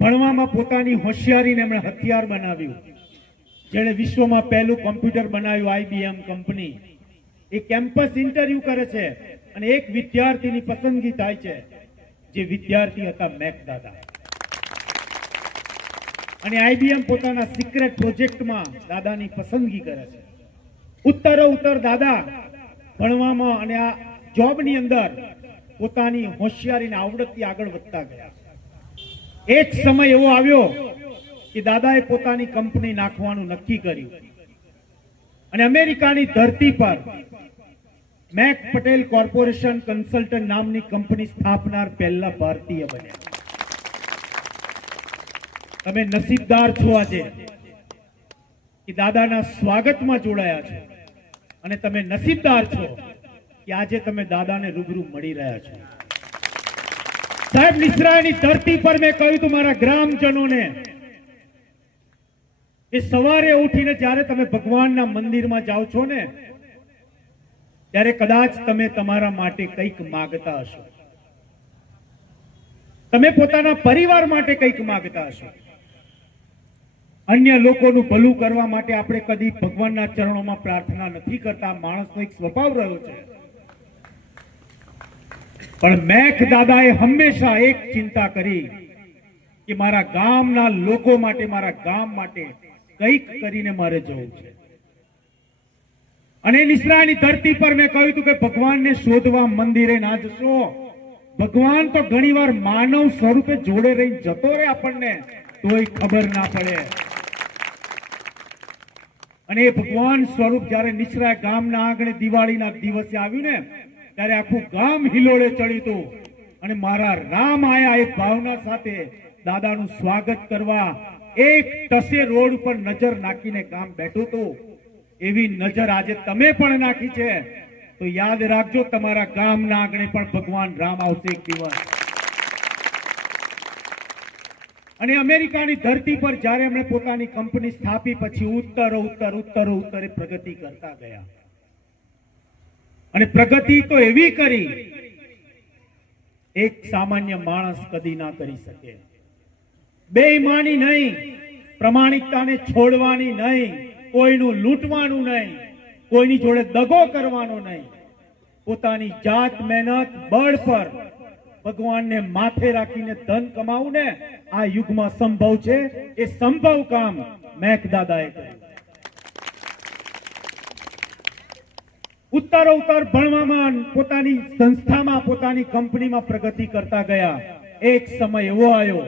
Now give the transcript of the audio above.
ભણવામાં પોતાની હોશિયારીને એમણે હથિયાર બનાવ્યું. જેણે વિશ્વમાં પહેલું કોમ્પ્યુટર બનાવ્યું, IBM કંપની, એ કેમ્પસ ઇન્ટરવ્યુ કરે છે અને એક વિદ્યાર્થીની પસંદગી થાય છે, જે વિદ્યાર્થી હતા મેકદાદા. અને IBM પોતાના સિક્રેટ પ્રોજેક્ટમાં દાદાની પસંદગી કરે છે. ઉત્તરોત્તર દાદા ભણવામાં અને આ જોબની અંદર પોતાની હોશિયારીને આવડતથી આગળ વધતા ગયા. એક સમય એવો આવ્યો કે દાદાએ પોતાની કંપની નાખવાનું નક્કી કર્યું અને અમેરિકાની ધરતી પર મેક પટેલ કોર્પોરેશન કન્સલ્ટન્ટ નામની કંપની સ્થાપનાર પહેલા ભારતીય બન્યા. તમે નસીબદાર છો આજે કે દાદાના સ્વાગતમાં જોડાયા છો, અને તમે નસીબદાર છો કે આજે તમે દાદાને રૂબરૂ મળી રહ્યા છો. સાહેબ, નિસરાયની ધરતી પર મેં કહ્યું તું મારા ગ્રામજનોને કે સવારે ઉઠીને જ્યારે તમે ભગવાનના મંદિરમાં જાઓ છો ને, ત્યારે કદાચ તમે તમારા માટે કંઈક માંગતા હશો, તમે પોતાના પરિવાર માટે કંઈક માંગતા હશો. અન્ય લોકોનું ભલું કરવા માટે આપણે કદી ભગવાનના ચરણોમાં પ્રાર્થના નથી કરતા. માણસનો એક સ્વભાવ રહ્યો છે. પણ મેક દાદાએ હંમેશા એક ચિંતા કરી કે મારા ગામના લોકો માટે, મારા ગામ માટે કંઈક કરીને મારે જવું છે. અને નિસરાની ધરતી પર મેં કહ્યું હતું કે ભગવાનને શોધવા મંદિરે ના જશો. ભગવાન તો ઘણીવાર માનવ સ્વરૂપે જોડે રહીને જતો રહે, આપણને તોય ખબર ના પડે. અને એ ભગવાન સ્વરૂપ જયારે નિસરા ગામના આંગણે દિવાળીના દિવસે આવ્યું ને, ત્યારે આખું ગામ હિલોળે ચડ્યું હતું. અને મારા રામ આયા એ ભાવના સાથે દાદાનું સ્વાગત કરવા એક ટસે રોડ ઉપર નજર નાખીને ગામ બેઠું હતું. એવી નજર આજે તમે પણ નાખી છે, તો યાદ રાખજો, તમારા ગામના આંગણે પણ ભગવાન રામ આવશે એક દિવસ. અને અમેરિકાની ધરતી પર જ્યારે એમણે પોતાની કંપની સ્થાપી, પછી ઉત્તર પ્રગતિ કરતા ગયા. અને પ્રગતિ તો એવી કરી એક સામાન્ય માણસ કદી ના કરી શકે. બેઈમાની નહીં, પ્રમાણિકતાને છોડવાની નહીં, કોઈનું લૂંટવાનું નહીં, કોઈની જોડે દગો કરવાનો નહીં. પોતાની જાત મહેનત બળ પર ભગવાનને માથે રાખીને ધન કમાવું ને આ યુગમાં સંભવ છે. એ સંભવ કામ મેક દાદાએ કર્યું. ઉત્તરોત્તર ભણવામાં, પોતાની સંસ્થામાં, પોતાની કંપનીમાં પ્રગતિ કરતા ગયા. એક સમય એવો આવ્યો